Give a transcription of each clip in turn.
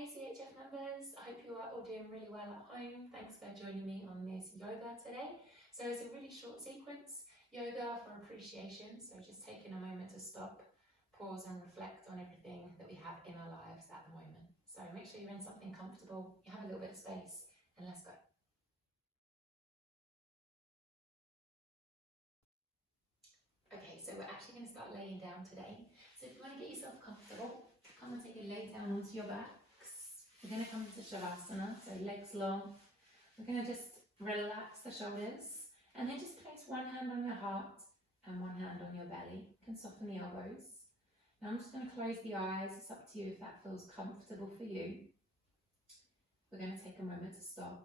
Hey CHF members, I hope you are all doing really well at home. Thanks for joining me on this yoga today. So it's a really short sequence, yoga for appreciation. So just taking a moment to stop, pause and reflect on everything that we have in our lives at the moment. So make sure you're in something comfortable, you have a little bit of space, and let's go. Okay, so we're actually going to start laying down today. So if you want to get yourself comfortable, come and take a lay down onto your backs. We're going to come into Shavasana, so legs long. We're going to just relax the shoulders and then just place one hand on your heart and one hand on your belly. You can soften the elbows. Now I'm just going to close the eyes. It's up to you if that feels comfortable for you. We're going to take a moment to stop.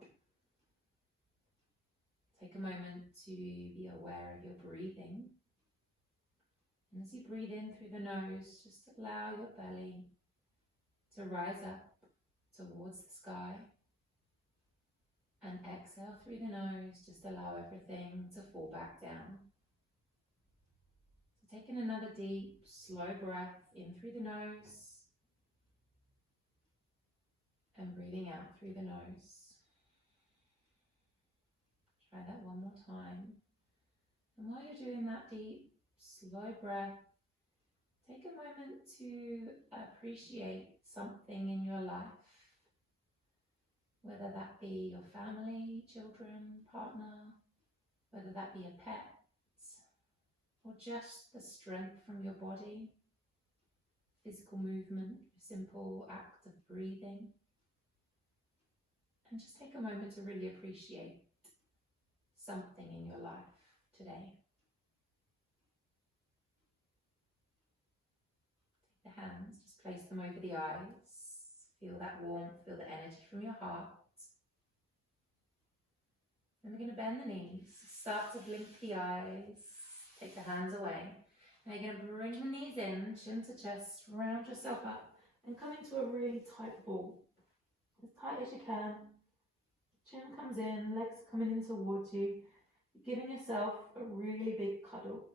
Take a moment to be aware of your breathing. And as you breathe in through the nose, just allow your belly to rise up towards the sky. And exhale through the nose, just allow everything to fall back down. So taking another deep, slow breath in through the nose and breathing out through the nose. Try that one more time. And while you're doing that deep, slow breath, take a moment to appreciate something in your life. Whether that be your family, children, partner, whether that be a pet, or just the strength from your body, physical movement, a simple act of breathing. And just take a moment to really appreciate something in your life today. Take the hands, just place them over the eyes. Feel that warmth, feel the energy from your heart. Then we're going to bend the knees, start to blink the eyes, take the hands away. Now you're going to bring the knees in, chin to chest, round yourself up and come into a really tight ball. As tight as you can. Chin comes in, legs coming in towards you. You're giving yourself a really big cuddle.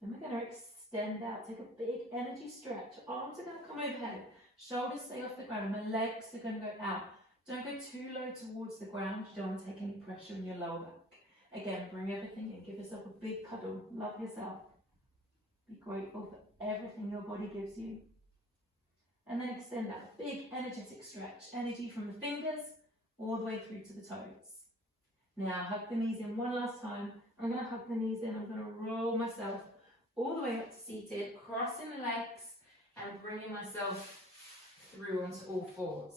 Then we're going to extend out, take a big energy stretch. Arms are going to come overhead, shoulders stay off the ground, my legs are going to go out. Don't go too low towards the ground, you don't want to take any pressure in your lower back. Again, bring everything in, give yourself a big cuddle, love yourself. Be grateful for everything your body gives you. And then extend that big energetic stretch, energy from the fingers all the way through to the toes. Now hug the knees in one last time. I'm going to hug the knees in, I'm going to roll myself all the way up to seated, crossing the legs and bringing myself through onto all fours.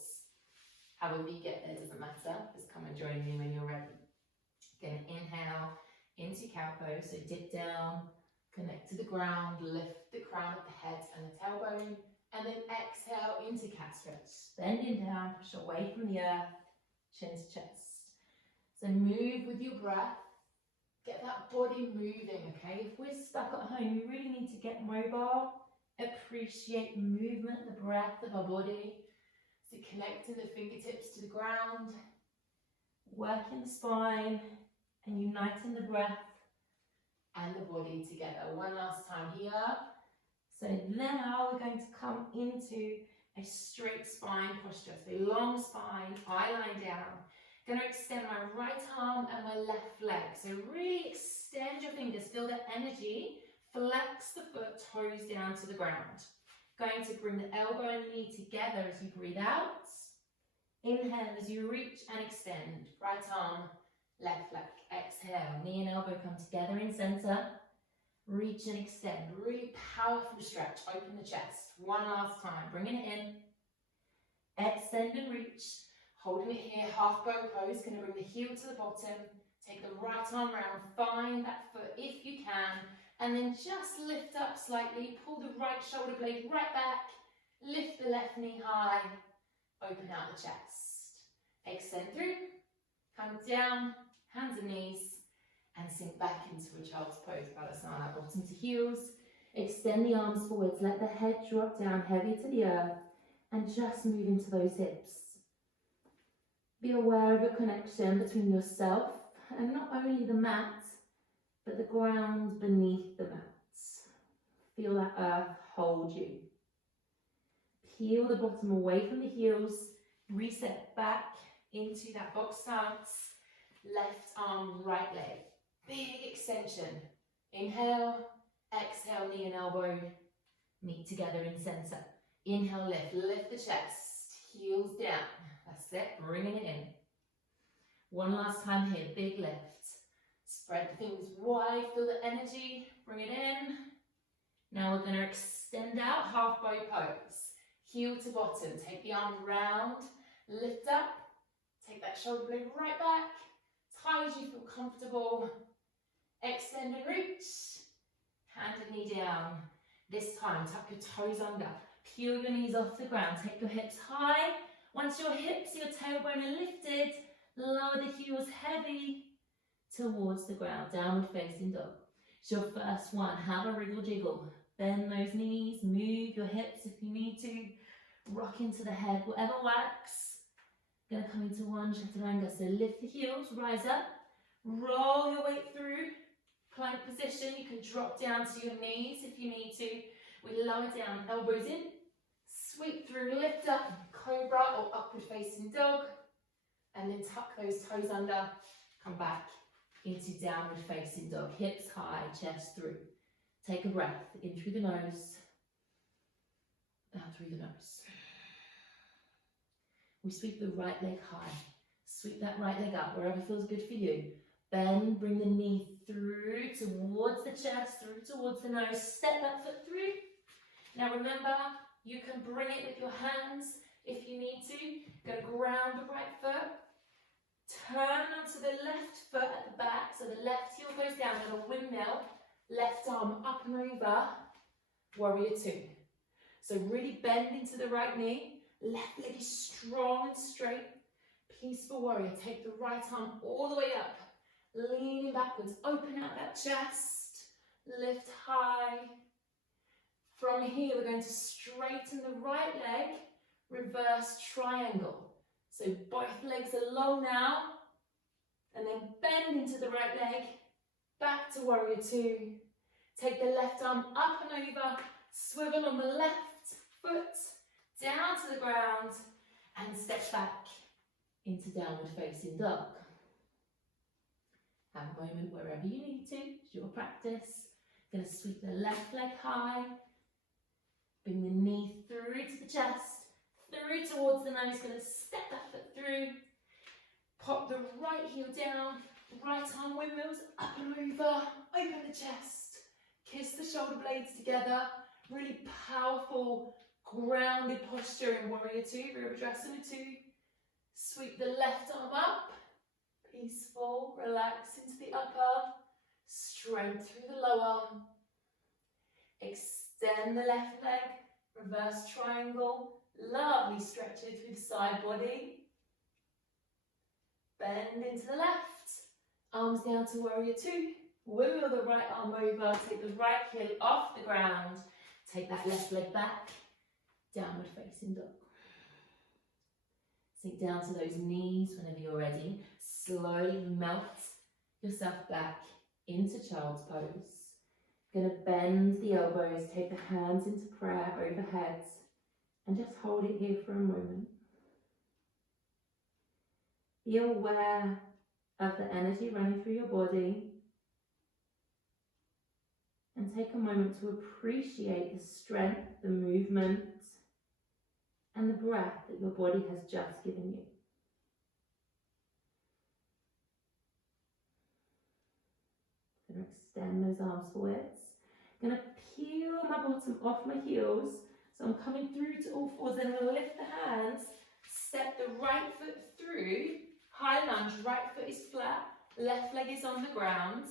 However you get there doesn't matter, just come and join me when you're ready. Going to inhale into cow pose, so dip down, connect to the ground, lift the crown of the head and the tailbone, and then exhale into cat stretch. Bending down, push away from the earth, chin to chest. So move with your breath, get that body moving, okay? If we're stuck at home, we really need to get mobile, appreciate the movement, the breath of our body. So connecting the fingertips to the ground, working the spine and uniting the breath and the body together. One last time here. So now we're going to come into a straight spine posture. So long spine, eye line down. Going to extend my right arm and my left leg. So really extend your fingers, feel the energy, flex the foot, toes down to the ground. Going to bring the elbow and knee together as you breathe out. Inhale as you reach and extend. Right arm, left leg. Exhale, knee and elbow come together in center. Reach and extend. Really powerful stretch. Open the chest. One last time. Bringing it in. Extend and reach. Holding it here, half bow pose. Going to bring the heel to the bottom. Take the right arm round. Find that foot if you can. And then just lift up slightly, pull the right shoulder blade right back, lift the left knee high, open out the chest. Extend through, come down, hands and knees, and sink back into a child's pose, Balasana, bottom to heels. Extend the arms forwards, let the head drop down heavy to the earth, and just move into those hips. Be aware of your connection between yourself and not only the mat, but the ground beneath the mats. Feel that earth hold you. peel the bottom away from the heels, reset back into that box stance. Left arm, right leg. Big extension. Inhale, exhale, knee and elbow meet together in center. Inhale, lift the chest, heels down. That's it, bringing it in. One last time here, big lift. Spread the fingers wide, feel the energy, bring it in. Now we're gonna extend out, half bow pose. Heel to bottom, take the arm round, lift up, take that shoulder blade right back, as high as you feel comfortable. Extend and reach, hand and knee down. This time, tuck your toes under, peel your knees off the ground, take your hips high. Once your hips, your tailbone are lifted, lower the heels heavy towards the ground, downward facing dog. It's your first one, have a wriggle jiggle. Bend those knees, move your hips if you need to, rock into the head, whatever works. Gonna come into one chaturanga, so lift the heels, rise up, roll your weight through, plank position. You can drop down to your knees if you need to. We lower down, elbows in, sweep through, lift up, cobra or upward facing dog, and then tuck those toes under, come back into downward facing dog, hips high, chest through. Take a breath, in through the nose, out through the nose. We sweep the right leg high, sweep that right leg up, wherever feels good for you. Bend, bring the knee through towards the chest, through towards the nose, step that foot through. Now remember, you can bring it with your hands if you need to. Gonna ground the right foot, turn onto the left foot at the back, so the left heel goes down with a windmill, left arm up and over, warrior two. So really bend into the right knee, left leg is strong and straight, peaceful warrior. Take the right arm all the way up, leaning backwards, open out that chest, lift high. From here, we're going to straighten the right leg, reverse triangle. So both legs are long now, and then bend into the right leg, back to warrior two. Take the left arm up and over, swivel on the left foot, down to the ground, and step back into downward facing dog. Have a moment wherever you need to, it's your practice. Gonna sweep the left leg high, bring the knee through to the chest, through towards the nose, gonna step that foot through, pop the right heel down, right arm windmills up and over, open the chest, kiss the shoulder blades together, really powerful grounded posture in warrior two, Virabhadrasana 2. Sweep the left arm up, peaceful, relax into the upper, strength through the lower, extend the left leg, reverse triangle, lovely stretching through the side body, bend into the left, arms down to warrior two, wiggle the right arm over, take the right heel off the ground, take that left leg back, downward facing dog. Sink down to those knees whenever you're ready. Slowly melt yourself back into child's pose. Gonna bend the elbows, take the hands into prayer overhead, and just hold it here for a moment. Be aware of the energy running through your body, and take a moment to appreciate the strength, the movement, and the breath that your body has just given you. I'm going to extend those arms forwards. I'm going to peel my bottom off my heels. So I'm coming through to all fours. Then I'm going to lift the hands, step the right foot through, high lunge, right foot is flat, left leg is on the ground.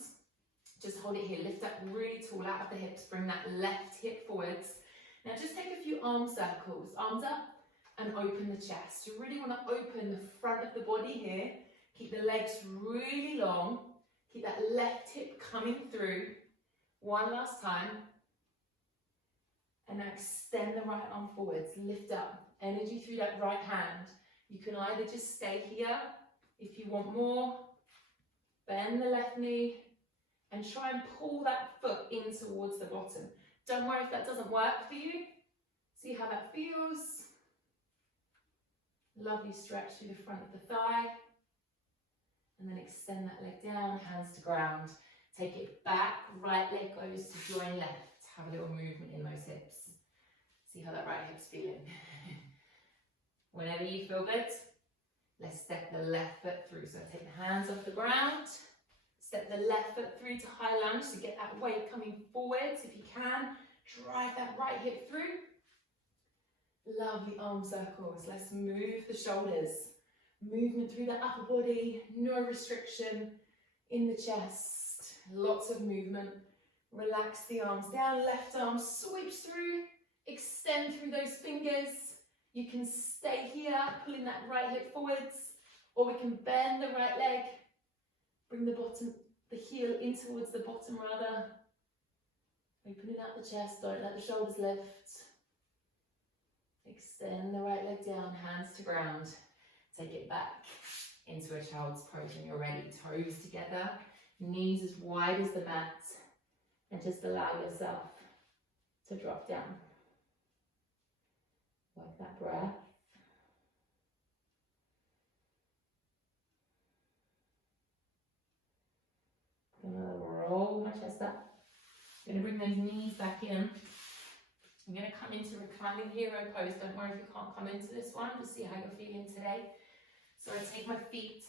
Just hold it here, lift up really tall out of the hips, bring that left hip forwards. Now just take a few arm circles, arms up and open the chest. You really want to open the front of the body here. Keep the legs really long. Keep that left hip coming through. One last time. And now extend the right arm forwards, lift up, energy through that right hand. You can either just stay here if you want more. Bend the left knee and try and pull that foot in towards the bottom. Don't worry if that doesn't work for you. See how that feels. Lovely stretch through the front of the thigh. And then extend that leg down, hands to ground. Take it back, right leg goes to join left. Have a little movement in those hips. See how that right hip's feeling. Whenever you feel good, let's step the left foot through. So take the hands off the ground. Step the left foot through to high lunge to get that weight coming forwards. If you can, drive that right hip through. Lovely arm circles. Let's move the shoulders. Movement through the upper body, no restriction in the chest. Lots of movement. Relax the arms down, left arm sweeps through, extend through those fingers. You can stay here, pulling that right hip forwards, or we can bend the right leg, bring the heel in towards the bottom rather. Opening up the chest, don't let the shoulders lift. Extend the right leg down, hands to ground. Take it back into a child's pose when you're ready. Toes together, knees as wide as the mat, and just allow yourself to drop down. Like that breath. I'm gonna roll my chest up. I'm gonna bring those knees back in. I'm gonna come into reclining hero pose. Don't worry if you can't come into this one. Just see how you're feeling today. So I take my feet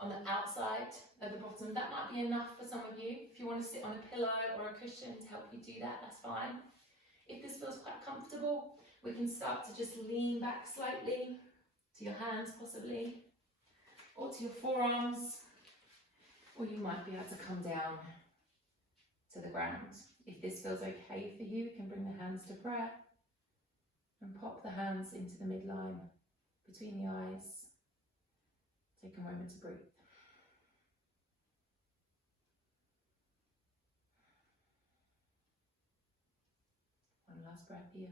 on the outside of the bottom. That might be enough for some of you. If you want to sit on a pillow or a cushion to help you do that, that's fine. If this feels quite comfortable, we can start to just lean back slightly to your hands possibly, or to your forearms, or you might be able to come down to the ground. If this feels okay for you, you can bring the hands to prayer and pop the hands into the midline between the eyes. Take a moment to breathe. One last breath here.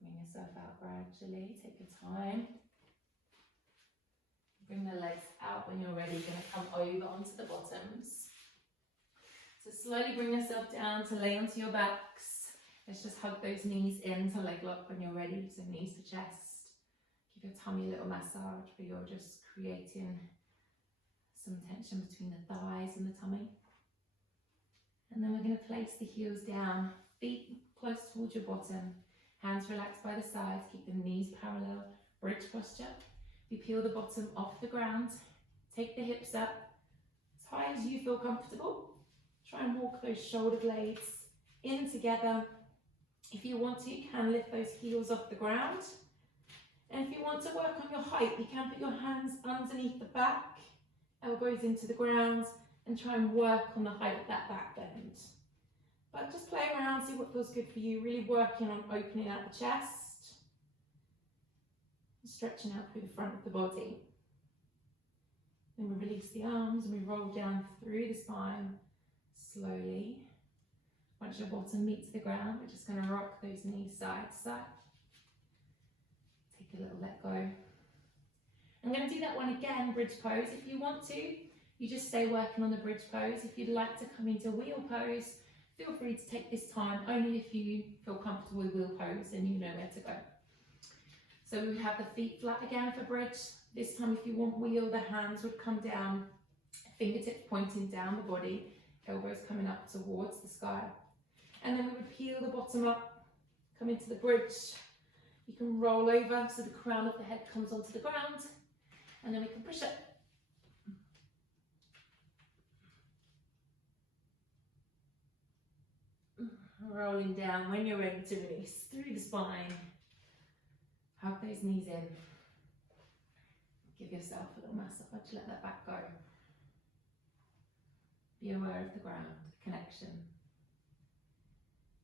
Bring yourself out gradually. Take your time. Bring the legs out when you're ready. You're going to come over onto the bottoms. So slowly bring yourself down to lay onto your backs. Let's just hug those knees in to leg lock when you're ready. So knees to chest. Give your tummy a little massage, but you're just creating some tension between the thighs and the tummy. And then we're going to place the heels down, feet close towards your bottom, hands relaxed by the sides, keep the knees parallel, bridge posture. You peel the bottom off the ground, take the hips up as high as you feel comfortable. Try and walk those shoulder blades in together. If you want to, you can lift those heels off the ground. And if you want to work on your height, you can put your hands underneath the back, elbows into the ground, and try and work on the height of that back bend. But just play around, see what feels good for you, really working on opening out the chest, and stretching out through the front of the body. Then we release the arms and we roll down through the spine slowly. Once your bottom meets the ground, we're just going to rock those knees side to side. Take a little let go. I'm going to do that one again, bridge pose. If you want to, you just stay working on the bridge pose. If you'd like to come into wheel pose, feel free to take this time, only if you feel comfortable with wheel pose and you know where to go. So we have the feet flat again for bridge. This time if you want wheel, the hands would come down, fingertips pointing down the body, elbows coming up towards the sky. And then we would peel the bottom up, come into the bridge. You can roll over so the crown of the head comes onto the ground, and then we can push it. Rolling down. When you're ready to release through the spine, hug those knees in. Give yourself a little massage, let that back go. Be aware of the ground, connection.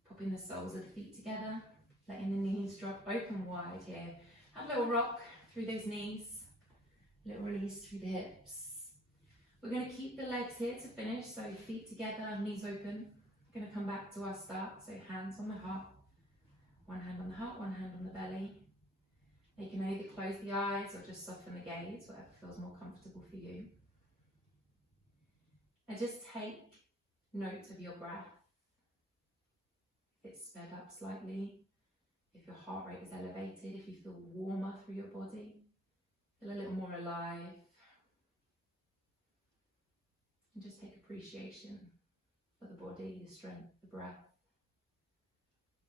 Popping the soles of the feet together, letting the knees drop open wide here. Have a little rock through those knees, a little release through the hips. We're going to keep the legs here to finish, so feet together, knees open. We're going to come back to our start, so hands on the heart, one hand on the heart, one hand on the belly. You can either close the eyes or just soften the gaze, whatever feels more comfortable for you. And just take note of your breath. if it's sped up slightly, if your heart rate is elevated, if you feel warmer through your body, feel a little more alive. And just take appreciation for the body, the strength, the breath.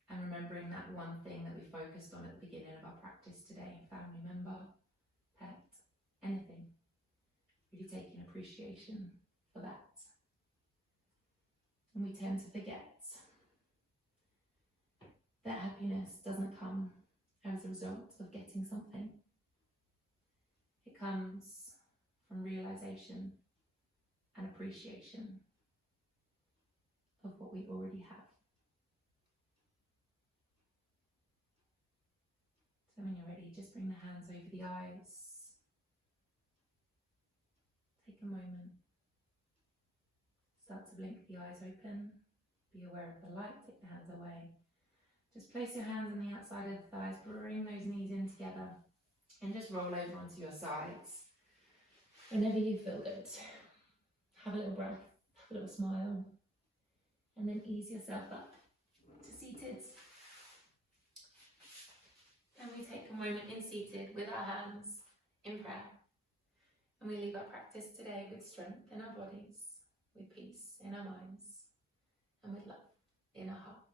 And remembering that one thing that we focused on at the beginning of our practice today, family member, pet, anything. Really taking appreciation for that. And we tend to forget that happiness doesn't come as a result of getting something. It comes from realization and appreciation of what we already have. So when you're ready, just bring the hands over the eyes. Take a moment. Start to blink the eyes open. Be aware of the light, take the hands away. Just place your hands on the outside of the thighs, bring those knees in together, and just roll over onto your sides. Whenever you feel good, have a little breath, have a little smile, and then ease yourself up to seated. And we take a moment in seated with our hands in prayer. And we leave our practice today with strength in our bodies, with peace in our minds, and with love in our hearts.